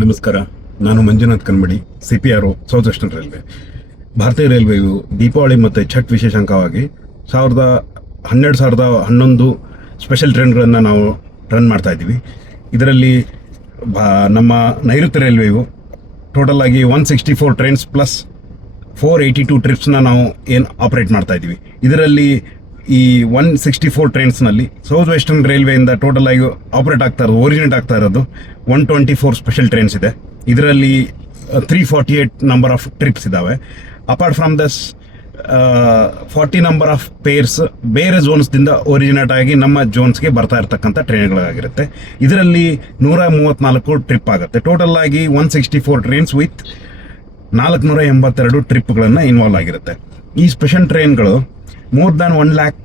ನಮಸ್ಕಾರ. ನಾನು Manjunath Kanmadi, CPRO, South Western Railway. ಭಾರತೀಯ ರೈಲ್ವೆಯು ದೀಪಾವಳಿ ಮತ್ತು ಛಟ್ ವಿಶೇಷಾಂಕವಾಗಿ 11 ಸ್ಪೆಷಲ್ ಟ್ರೈನ್ಗಳನ್ನು ನಾವು ರನ್ ಮಾಡ್ತಾ ಇದ್ದೀವಿ. ಇದರಲ್ಲಿ ನಮ್ಮ ನೈಋತ್ಯ ರೈಲ್ವೆಯು ಟೋಟಲ್ ಆಗಿ 164 ಟ್ರೈನ್ಸ್ ಪ್ಲಸ್ 482 ಟ್ರಿಪ್ಸ್ನ ನಾವು ಏನು ಆಪ್ರೇಟ್ ಮಾಡ್ತಾ ಇದ್ದೀವಿ. ಇದರಲ್ಲಿ ಈ 164 ಟ್ರೈನ್ಸ್ನಲ್ಲಿ ಸೌತ್ ವೆಸ್ಟರ್ನ್ ರೈಲ್ವೆಯಿಂದ ಟೋಟಲ್ ಆಗಿ ಒರಿಜಿನೇಟ್ ಆಗ್ತಾ ಇರೋದು 124 ಸ್ಪೆಷಲ್ ಟ್ರೈನ್ಸ್ ಇದೆ. ಇದರಲ್ಲಿ 348 ನಂಬರ್ ಆಫ್ ಟ್ರಿಪ್ಸ್ ಇದ್ದಾವೆ. Apart from this 40 number of pairs ಬೇರೆ ಝೋನ್ಸ್ದಿಂದ ಒರಿಜಿನೇಟ್ ಆಗಿ ನಮ್ಮ ಝೋನ್ಸ್ಗೆ ಬರ್ತಾ ಇರ್ತಕ್ಕಂಥ ಟ್ರೈನ್ಗಳಾಗಿರುತ್ತೆ. ಇದರಲ್ಲಿ 134 ಟ್ರಿಪ್ ಆಗುತ್ತೆ. ಟೋಟಲ್ ಆಗಿ 164 ಟ್ರೈನ್ಸ್ ವಿತ್ 482 ಟ್ರಿಪ್ಗಳನ್ನು ಇನ್ವಾಲ್ವ್ ಆಗಿರುತ್ತೆ. ಈ ಸ್ಪೆಷಲ್ ಟ್ರೈನ್ಗಳು ಮೋರ್ ದ್ಯಾನ್ 1 lakh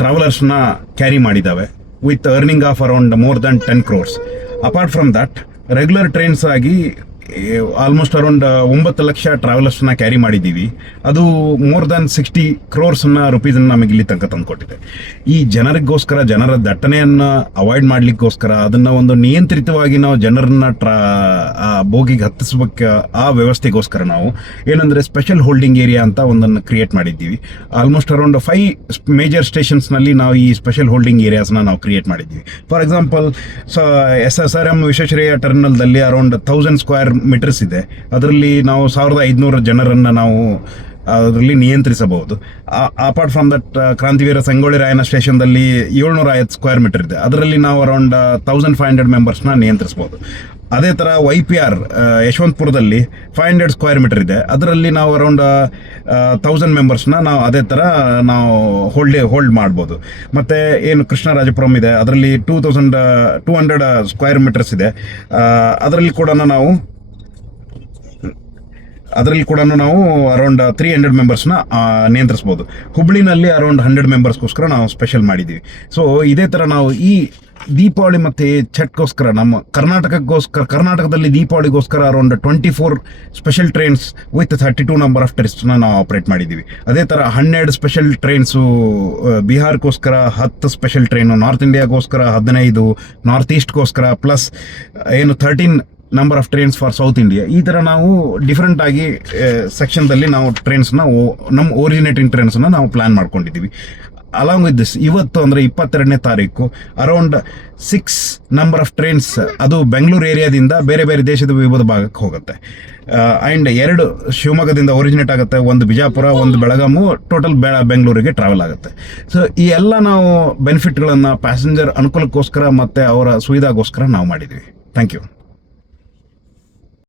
ಟ್ರಾವೆಲರ್ಸ್ನ ಕ್ಯಾರಿ ಮಾಡಿದ್ದಾವೆ with earning of around more than 10 crores. Apart from that regular trains ಆಗಿ ಆಲ್ಮೋಸ್ಟ್ ಅರೌಂಡ್ 9 ಲಕ್ಷ ಟ್ರಾವೆಲರ್ಸ್ನ ಕ್ಯಾರಿ ಮಾಡಿದ್ದೀವಿ. ಅದು ಮೋರ್ ದ್ಯಾನ್ 60 crores ರುಪೀಸನ್ನು ನಮಗೆ ಇಲ್ಲಿ ತನಕ ತಂದುಕೊಟ್ಟಿದೆ. ಈ ಜನರಿಗೋಸ್ಕರ, ಜನರ ದಟ್ಟಣೆಯನ್ನು ಅವಾಯ್ಡ್ ಮಾಡಲಿಕ್ಕೋಸ್ಕರ, ಅದನ್ನು ಒಂದು ನಿಯಂತ್ರಿತವಾಗಿ ನಾವು ಜನರನ್ನ ಬೋಗಿಗೆ ಹತ್ತಿಸ್ಬೇಕು, ಆ ವ್ಯವಸ್ಥೆಗೋಸ್ಕರ ನಾವು ಏನಂದರೆ ಸ್ಪೆಷಲ್ ಹೋಲ್ಡಿಂಗ್ ಏರಿಯಾ ಅಂತ ಒಂದನ್ನು ಕ್ರಿಯೇಟ್ ಮಾಡಿದ್ದೀವಿ. ಆಲ್ಮೋಸ್ಟ್ ಅರೌಂಡ್ 5 ಮೇಜರ್ ಸ್ಟೇಷನ್ಸ್ನಲ್ಲಿ ನಾವು ಈ ಸ್ಪೆಷಲ್ ಹೋಲ್ಡಿಂಗ್ ಏರಿಯಾಸ್ನ ನಾವು ಕ್ರಿಯೇಟ್ ಮಾಡಿದ್ದೀವಿ. ಫಾರ್ ಎಕ್ಸಾಂಪಲ್, SSRM ವಿಶ್ವೇಶ್ವರಯ್ಯ ಟರ್ಮಿನಲ್ದಲ್ಲಿ ಅರೌಂಡ್ 1000 ಸ್ಕ್ವೇರ್ ಮೀಟರ್ಸ್ ಇದೆ. ಅದರಲ್ಲಿ ನಾವು 1500 ಜನರನ್ನು ನಾವು ಅದರಲ್ಲಿ ನಿಯಂತ್ರಿಸಬಹುದು. Apart from that Kranthiveera Sangolli Rayanna ಸ್ಟೇಷನ್ದಲ್ಲಿ 750 ಸ್ಕ್ವೇರ್ ಮೀಟರ್ ಇದೆ. ಅದರಲ್ಲಿ ನಾವು ಅರೌಂಡ್ 1500 ಮೆಂಬರ್ಸ್ನ ನಿಯಂತ್ರಿಸಬಹುದು. ಅದೇ ಥರ YPR ಯಶವಂತಪುರದಲ್ಲಿ 500 ಸ್ಕ್ವೇರ್ ಮೀಟರ್ ಇದೆ. ಅದರಲ್ಲಿ ನಾವು ಅರೌಂಡ್ 1000 ಮೆಂಬರ್ಸ್ನ ನಾವು ಅದೇ ಥರ ನಾವು ಹೋಲ್ಡ್ ಮಾಡ್ಬೋದು. ಮತ್ತು ಏನು ಕೃಷ್ಣರಾಜಪುರಂ ಇದೆ, ಅದರಲ್ಲಿ 2200 ಸ್ಕ್ವೇರ್ ಮೀಟರ್ಸ್ ಇದೆ. ಅದರಲ್ಲಿ ಕೂಡ ನಾವು ಅರೌಂಡ್ 300 ಮೆಂಬರ್ಸ್ನ ನಿಯಂತ್ರಿಸ್ಬೋದು. ಹುಬ್ಳಿನಲ್ಲಿ ಅರೌಂಡ್ 100 ಮೆಂಬರ್ಸ್ಗೋಸ್ಕರ ನಾವು ಸ್ಪೆಷಲ್ ಮಾಡಿದ್ದೀವಿ. ಸೊ ಇದೇ ಥರ ನಾವು ಈ ದೀಪಾವಳಿ ಮತ್ತು ಛಟ್ಗೋಸ್ಕರ ನಮ್ಮ ಕರ್ನಾಟಕದಲ್ಲಿ ದೀಪಾವಳಿಗೋಸ್ಕರ around 24 special trains with 32 number of ಟ್ರಿಪ್ಸ್ನ ನಾವು ಆಪ್ರೇಟ್ ಮಾಡಿದ್ದೀವಿ. ಅದೇ ಥರ 12 ಸ್ಪೆಷಲ್ ಟ್ರೈನ್ಸು ಬಿಹಾರ್ಗೋಸ್ಕರ, 10 ಸ್ಪೆಷಲ್ ಟ್ರೈನು ನಾರ್ತ್ ಇಂಡಿಯಾಗೋಸ್ಕರ, 15 ನಾರ್ತ್ ಈಸ್ಟ್ಗೋಸ್ಕರ, ಪ್ಲಸ್ ಏನು 13 number of trains for South India. ಈ ಥರ ನಾವು ಡಿಫ್ರೆಂಟ್ ಆಗಿ ಸೆಕ್ಷನ್ದಲ್ಲಿ ನಾವು ಟ್ರೈನ್ಸ್ನ ನಮ್ಮ ಒರಿಜಿನೇಟಿಂಗ್ ಟ್ರೈನ್ಸ್ನ ನಾವು ಪ್ಲ್ಯಾನ್ ಮಾಡ್ಕೊಂಡಿದ್ದೀವಿ. ಅಲಾಂಗ್ ವಿತ್ ದಿಸ್, ಇವತ್ತು ಅಂದರೆ 22ನೇ ತಾರೀಕು ಅರೌಂಡ್ 6 ನಂಬರ್ ಆಫ್ ಟ್ರೈನ್ಸ್ ಅದು ಬೆಂಗಳೂರು ಏರಿಯಾದಿಂದ ಬೇರೆ ಬೇರೆ ದೇಶದ ವಿವಿಧ ಭಾಗಕ್ಕೆ ಹೋಗುತ್ತೆ. ಆ್ಯಂಡ್ 2 ಶಿವಮೊಗ್ಗದಿಂದ ಒರಿಜಿನೇಟ್ ಆಗುತ್ತೆ, 1 ಬಿಜಾಪುರ, 1 ಬೆಳಗಾಮು, ಟೋಟಲ್ ಬೆಂಗಳೂರಿಗೆ ಟ್ರಾವೆಲ್ ಆಗುತ್ತೆ. ಸೊ ಈ ಎಲ್ಲ ನಾವು ಬೆನಿಫಿಟ್ಗಳನ್ನು ಪ್ಯಾಸೆಂಜರ್ ಅನುಕೂಲಕ್ಕೋಸ್ಕರ ಮತ್ತು ಅವರ ಸುವಿಧಾಗೋಸ್ಕರ ನಾವು ಮಾಡಿದ್ದೀವಿ. Thank you.